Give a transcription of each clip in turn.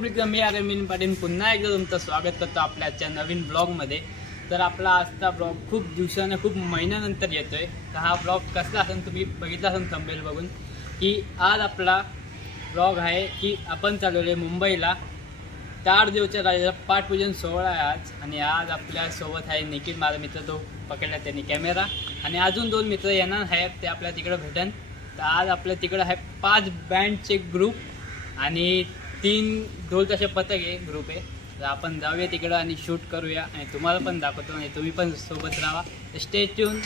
Public मी अरविंद पाटील पुन्हा एकदा तुमचं स्वागत करतो आपल्या आजच्या नवीन ब्लॉगमध्ये। तर आपला आजचा ब्लॉग खूप दिवसाने खूप महिन्यानंतर येतोय। तर हा ब्लॉग कसला असेल तुम्ही बघितला असेल थंबनेल बघून की आज आपला ब्लॉग आहे की आपण चालवले मुंबईला ताडदेवच्या राजाचा पाठपूजन सोहळा आहे आज। आणि आज आपल्या सोबत आहे निखिल माझा मित्र, तो पकडला त्यांनी कॅमेरा, आणि अजून 2 मित्र येणार आहेत ते आपल्या तिकडे भेटन। तर आज आपल्या तिकडे आहे 5 बँडचे ग्रुप आणि 3 ढोल तसे पथक आहे ग्रुप आहे। तर आपण जाऊया तिकडं आणि शूट करूया आणि तुम्हाला पण दाखवतो आणि तुम्ही पण सोबत राहा। Stay tune.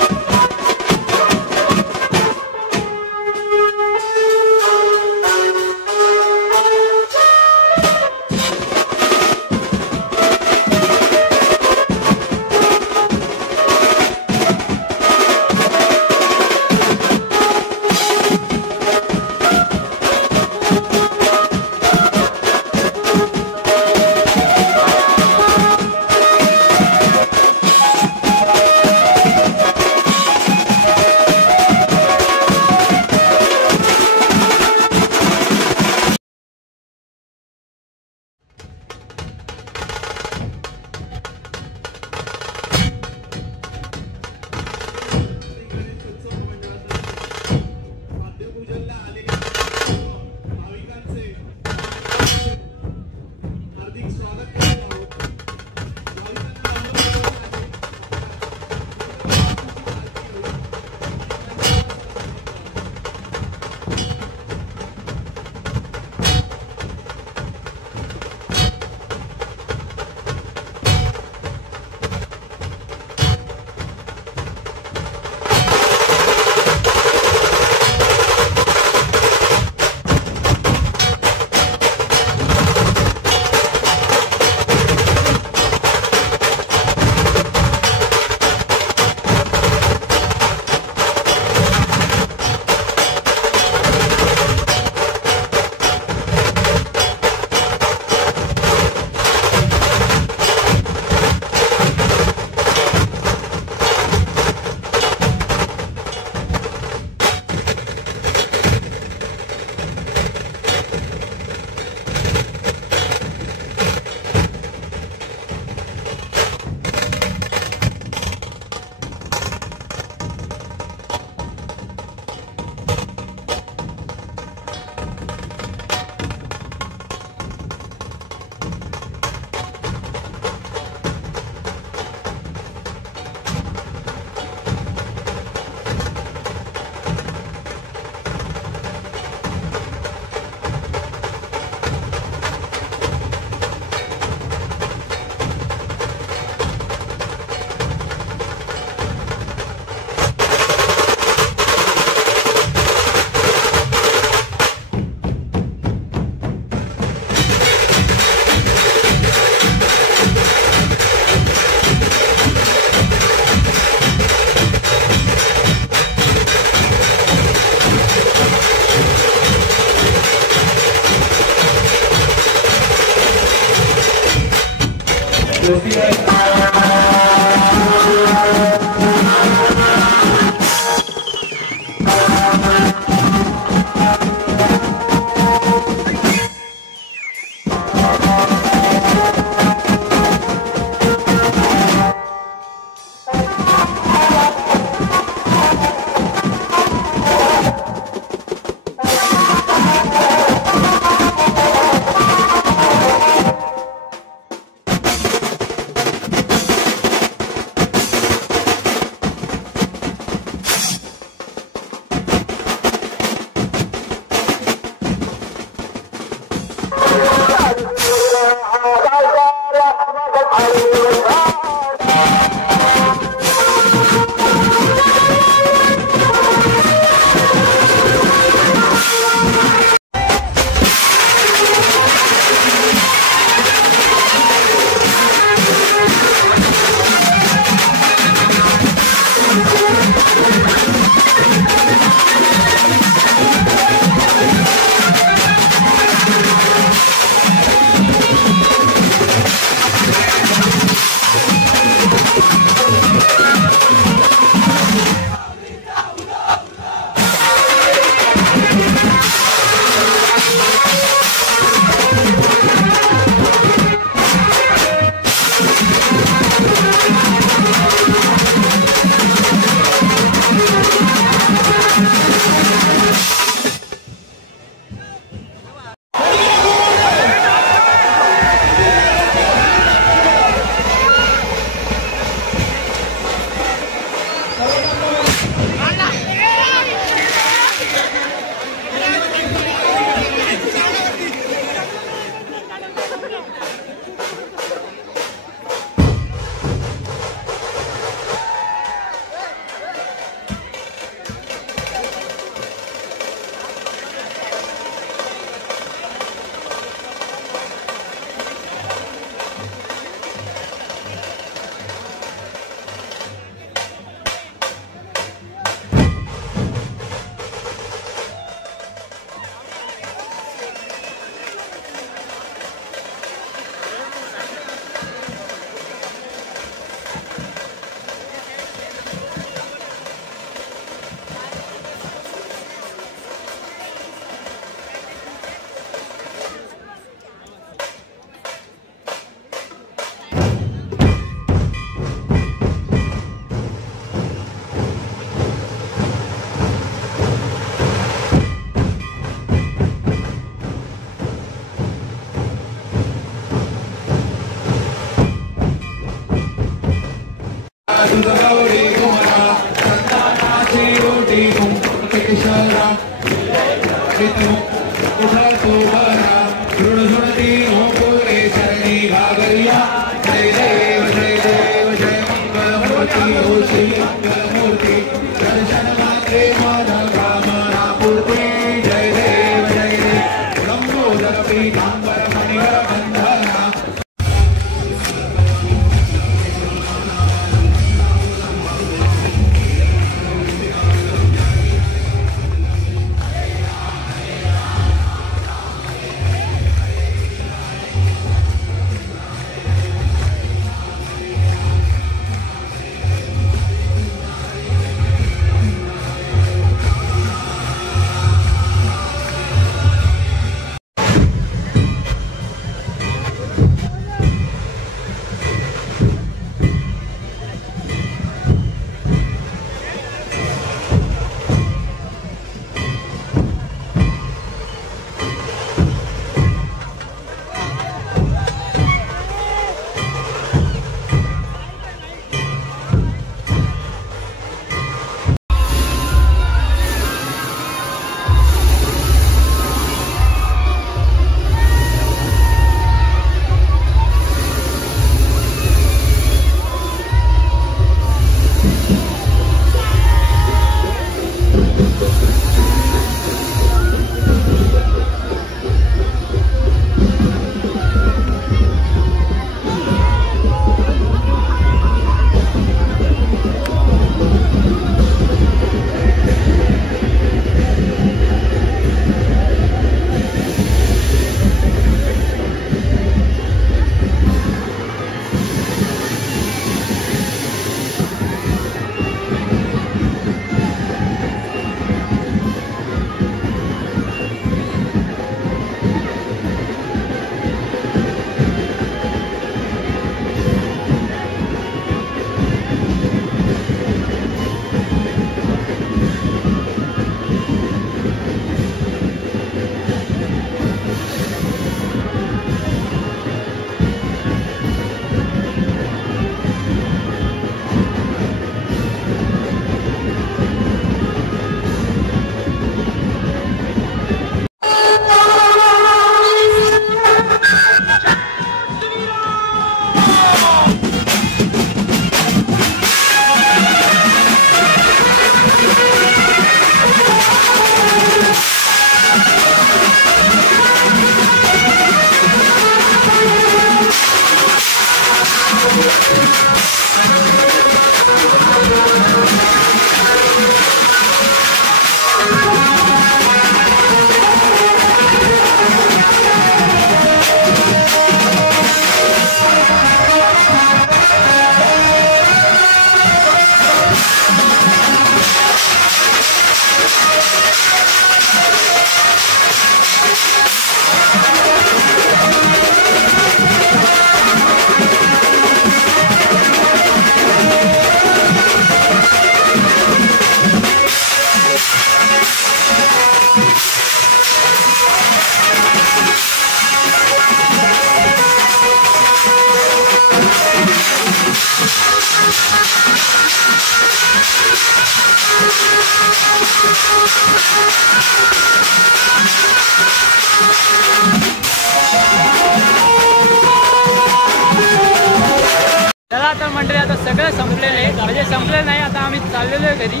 मंडळी आता सगळं संपलेलं आहे, म्हणजे संपलं नाही, आता आम्ही चाललेलो आहे घरी.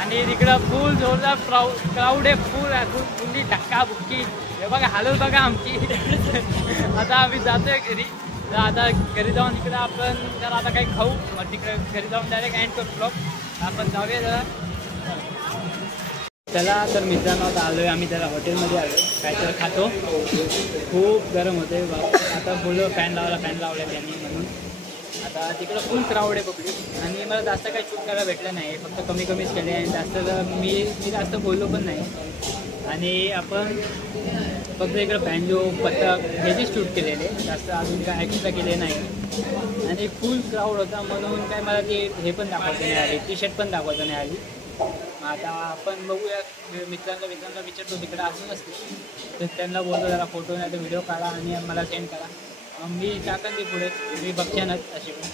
आणि तिकडं फुल जोरदार क्राऊड आहे, फुल्ली धक्काबुक्की. हे बघा हालत बघा आमची. आता आम्ही जातोय घरी. तर आता घरी जाऊन इकडं आपण जर आता काही खाऊ, मग तिकडे घरी जाऊन डायरेक्ट एंड करू ब्लॉग. आपण जाऊया जरा. चला तर मित्रांनो आता आलो आहे आम्ही जरा हॉटेलमध्ये आलो, काहीतरी खातो. खूप गरम होते बाबा. आता बोललो फॅन लावला त्यांनी म्हणून. आता तिकडं फुल क्राऊड आहे पब्लिक. आणि मला जास्त काही शूट करायला भेटलं नाही, फक्त कमीच केले. आणि जास्त मी जास्त बोललो पण नाही. आणि आपण फक्त इकडं बँजो पथक हे जे शूट केलेले, जास्त अजून काय ॲक्स्ट्रा केले नाही. आणि फुल क्राऊड होता म्हणून काय मला ते हे पण दाखवता नाही आली, टी शर्ट पण दाखवता नाही आली. आता आपण बघूया. मित्रांना विचारतो तिकडे असून असते तर त्यांना बोलतो जरा फोटो नाही तर व्हिडिओ काढा आणि मला सेंड करा. मी टाकन ती पुढे, मी बघच्यानच अशी पण.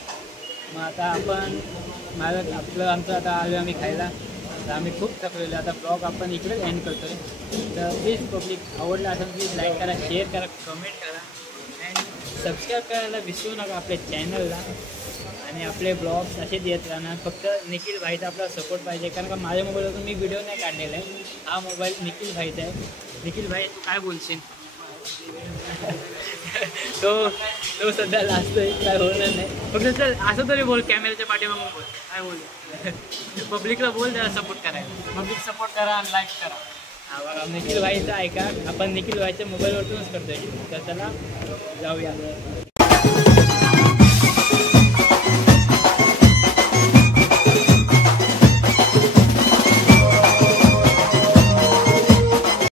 मग आता आपण आमचं आता आलो आम्ही खायला. तर आम्ही खूप थकलेलो. आता ब्लॉग आपण इकडेच एंड करतो आहे. तर प्लीज पब्लिक आवडला असेल प्लीज लाईक करा, शेअर करा, कमेंट करा अँड सबस्क्राईब करायला विसरू नका आपल्या चॅनलला. आणि आपले ब्लॉग्स असेच येत राहणार. फक्त निखिल भाईचा आपला सपोर्ट पाहिजे, कारण का माझ्या मोबाईलवरून मी व्हिडिओ नाही काढलेला आहे. हा मोबाईल निखिल भाईचा आहे. निखिल भाई तू काय बोलशील? तो सध्या लास्ट आहे, काय होणार नाही. फक्त चल असं तरी बोल, कॅमेऱ्याच्या पाठीमागून बोल, काय बोल. पब्लिकला बोल जरा सपोर्ट करायला. पब्लिक सपोर्ट करा आणि लाईक करा. हा बघा निखिल भाईचा ऐका, आपण निखिल भाईच्या मोबाईलवरतूनच करतोय. तर चला जाऊया.